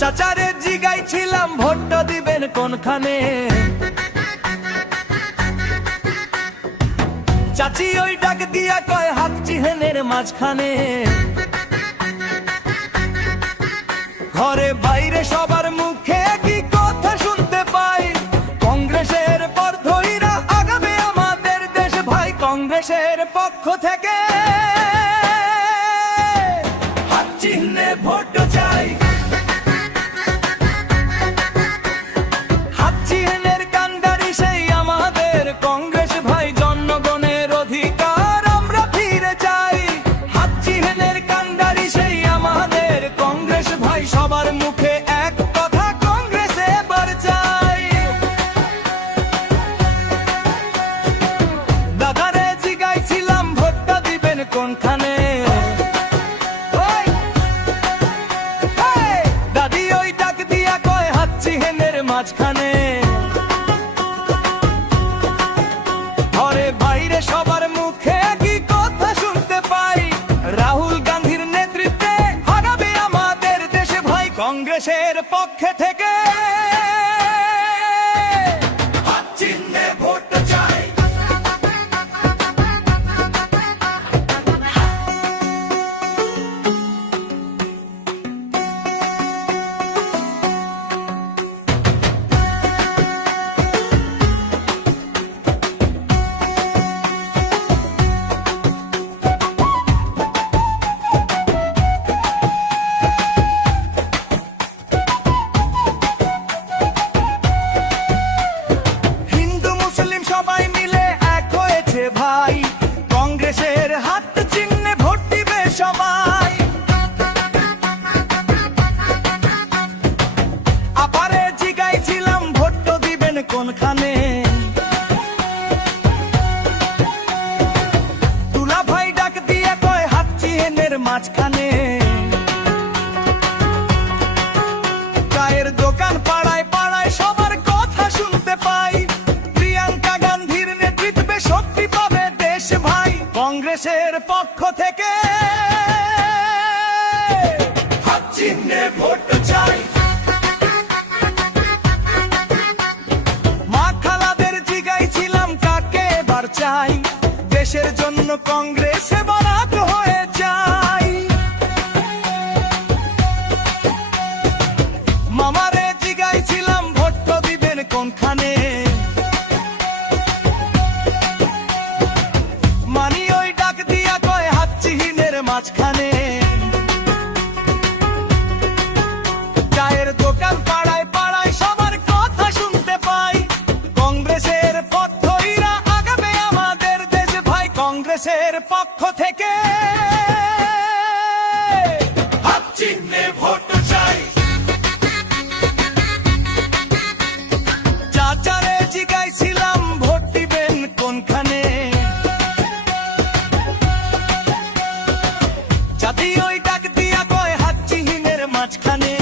চাচারে জিগাইছিলাম ভোটটা দিবেন কোনখানে, চাচি ওই ডাক দিয়া কয় হাত চিহ্নের মাঝখানে। ঘরে বাইরে সবার মুখে কি কথা শুনতে পাই, কংগ্রেসের পর ধইরা আগাবে আমাদের দেশ ভাই। কংগ্রেসের পক্ষ থেকে হাত চিহ্নে ভোট চাই, হাত চিহ্নের কান্ডারি সেই আমাদের কংগ্রেস ভাই। জনগণের অধিকার আমরা ফিরে চাই, হাত চিহ্নের কান্ডারি সেই আমাদের কংগ্রেস ভাই। সবার মুখে এক কথা, কংগ্রেস এবার চাই। দাদারে জিগাইছিলাম ভোটটা দিবেন কোনখানে, দাদি ওই ডাক দিয়া কয় হাত চিহ্নের মাঝখানে। ঘরে বাইরে সবার মুখে কি কথা শুনতে পাই, রাহুল গান্ধীর নেতৃত্বে হারাবে আমাদের দেশে ভাই। কংগ্রেসের পক্ষে থেকে হাত চিহ্নে ভোট চাই। সবাই মিলে এক হয়েছে ভাই, কংগ্রেসের হাত চিহ্নে ভোট দিবে সবাই। আপারে জিগাইছিলাম ভোট দিবেন কোনখানে, তুলা ভাই ডাক দিয়ে কয় হাত চিহ্নের মাঝখানে। চায়ের দোকান পাড়ায় পাড়ায় সবার কথা শুনতে পাই, শক্তি পাবে দেশ ভাই। কংগ্রেসের পক্ষ থেকে হাত চিহ্নে ভোট চাই। মা খালাদের জিগাইছিলাম কাকে এবার চাই, দেশের জন্য কংগ্রেস এবার আগ হয়ে যায়। মামারে জিগাইছিলাম ভোট দিবেন কোনখানে, মানি ওই ডাক দিয়া কয় হাত চিহ্নের মাঝখানে। চায়ের দোকান পাড়ায় পাড়ায় সবার কথা শুনতে পাই, কংগ্রেসের পথ ধইরা আগাবে আমাদের দেশ ভাই। কংগ্রেসের পক্ষ থেকে হাত চিহ্নে ভোট চাই। চাচারে জিগাইছিলাম ভোট দিবেন কোনখানে, চাচি ওই ডাক দিয়া কয় হাত চিহ্নের মাঝখানে।